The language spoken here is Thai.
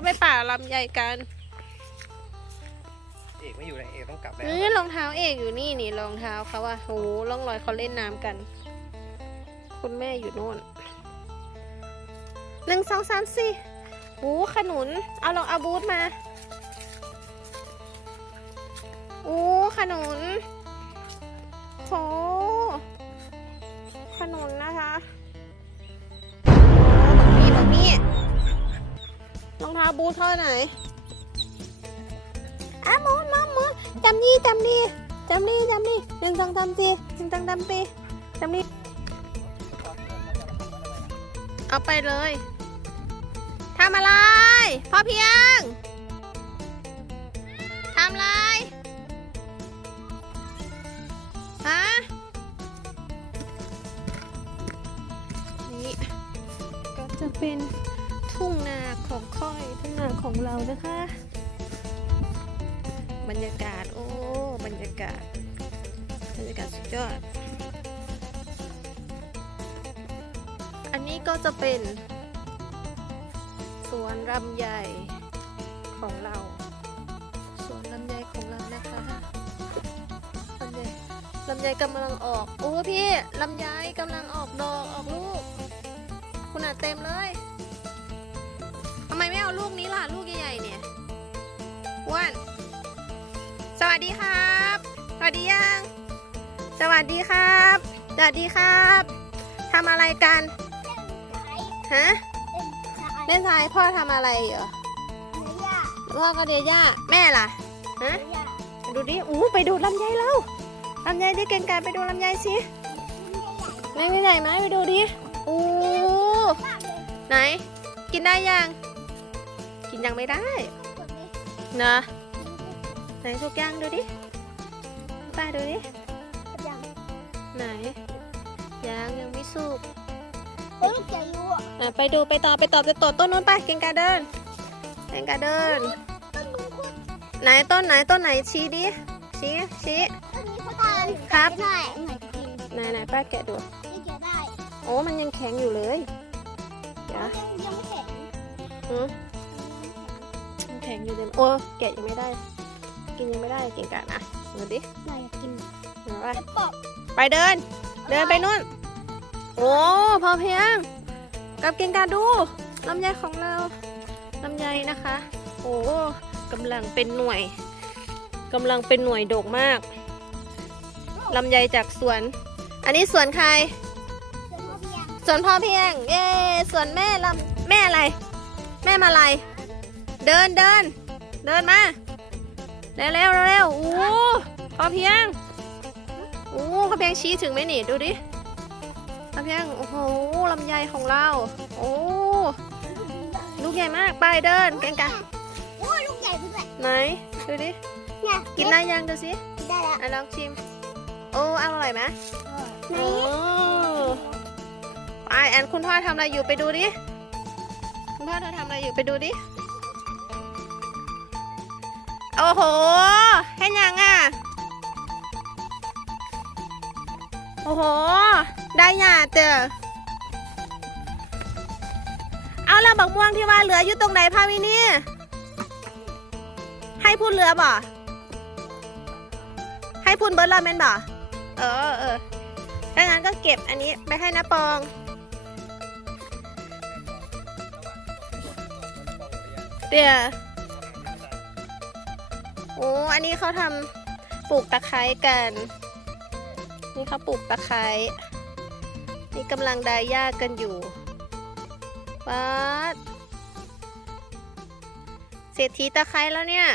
เขาไปป่าลำใหญ่กัน เอกไม่อยู่เลยเอกต้องกลับแล้วเอ้ยรองเท้าเอกอยู่นี่นี่รองเท้าเขาอะโหร่องรอยเขาเล่นน้ำกัน คุณแม่อยู่โน่นหนึ่งสองสามสี่โอ้ขนุน เอาลองเอาบูทมาโอ้ขนุนโหขนุนนะ รองเท้าบูทเท่าไหนอะหมุนมาหมุนจำนี่จำนี่จำนี่จำนี่หนึ่งสองสามสี่หนึ่งสองสามสี่จำนี่เอาไปเลยทำอะไรพ่อเพียงทำอะไรฮะนี่ก็จะเป็น ทุ่งนาของค่อยทุ่งนาของเรานะคะ บรรยากาศ โอ้บรรยากาศบรรยากาศสุดยอด อันนี้ก็จะเป็นสวนลำไยของเราสวนลำไยของเรานะคะลำไยลำไยกำลังออก โอ้พี่ลำไยกำลังออกดอกออกลูก คุณอาเต็มเลย เอาลูกนี้ล่ะ ลูกใหญ่ๆเนี่ยอ้วนสวัสดีครับ สวัสดียัง สวัสดีครับ สวัสดีครับทำอะไรกันฮะเล่นทรายพ่อทำอะไรเหรอพ่อก็เดียย่าแม่ล่ะฮะดูดิอู้ไปดูลำไยแล้วลำไยที่เก่งกาจไปดูลำไยสิแม่ไม่ไหนไหมไปดูดิอู้ไหน กินได้ยัง กินยังไม่ได้เนอะไหนสุกย่างดูดิป้าดูดิไหนยังยังไม่สุกอะไปดูไปต่อไปต่อไปต่อต้นนู้นไปเก่งกาเดินเก่งกาเดินไหนต้นไหนต้นไหนชี้ดิชี้ชี้ครับหน่อยหน่อยกินไหนไหนป้าแกะดูไม่เจอได้โอ้มันยังแข็งอยู่เลยเดี๋ยวยังยังไม่เสร็จหืมยังแข็ งอยู่เลยโอ้แกะยังไม่ได้ กินยังไม่ได้เก่งกานะดูดิหน่อยอยากกินเห็นปะจะปอกไปเดิน เดินไปนู่น โอ้พอเพียง กับเก่งกาดูลำไยของเราลำไยนะคะ โอ้กำลังเป็นหน่วยกำลังเป็นหน่วยโดกมากลำไยจากสวน อันนี้สวนใครเดี๋ยวพ่อเพียงสวนพ่อเพียง เย้สวนแม่ลำแม่อะไร แม่มาอะไร เดินเดินเดินมาเร็วเร็วเร็วโอ้พ่อเพียงโอ้พ่อเพียงชี้ถึงไหมนี่ดูดิพ่อเพียงโอ้โหลำไยของเรา โอ้ลูกใหญ่มากไปเดินเก่งกันโอ้ยลูกใหญ่ด้วยไหนดูดิเนี่ยกินได้ยังดูสิกินได้แล้วอะลองชิมโอ้อร่อยไหมไหนโอ้ไปแอนคุณพ่อทำอะไรอยู่ไปดูดิคุณพ่อเธอทำอะไรอยู่ไปดูดิ โอ้โหให้ยังอะ โอ้โห ได้หยาเจอเอาล้วบักม่วงที่ว่าเหลืออยู่ตรงไหนพาวินี่ให้พูดเหลือบ่ ให้พูดเบิร์ดลาเมนบ่ เออเออถ้างั้นก็เก็บอันนี้ไปให้น้าปองเดี๋ยว อ้อันนี้เขาทำปลูกตะไคร้กัน นี่เขาปลูกตะไคร้นี่กำลังได้ยหญ้ากันอยู่ปัดเศรษฐีตะไคร้แล้วเนี่ย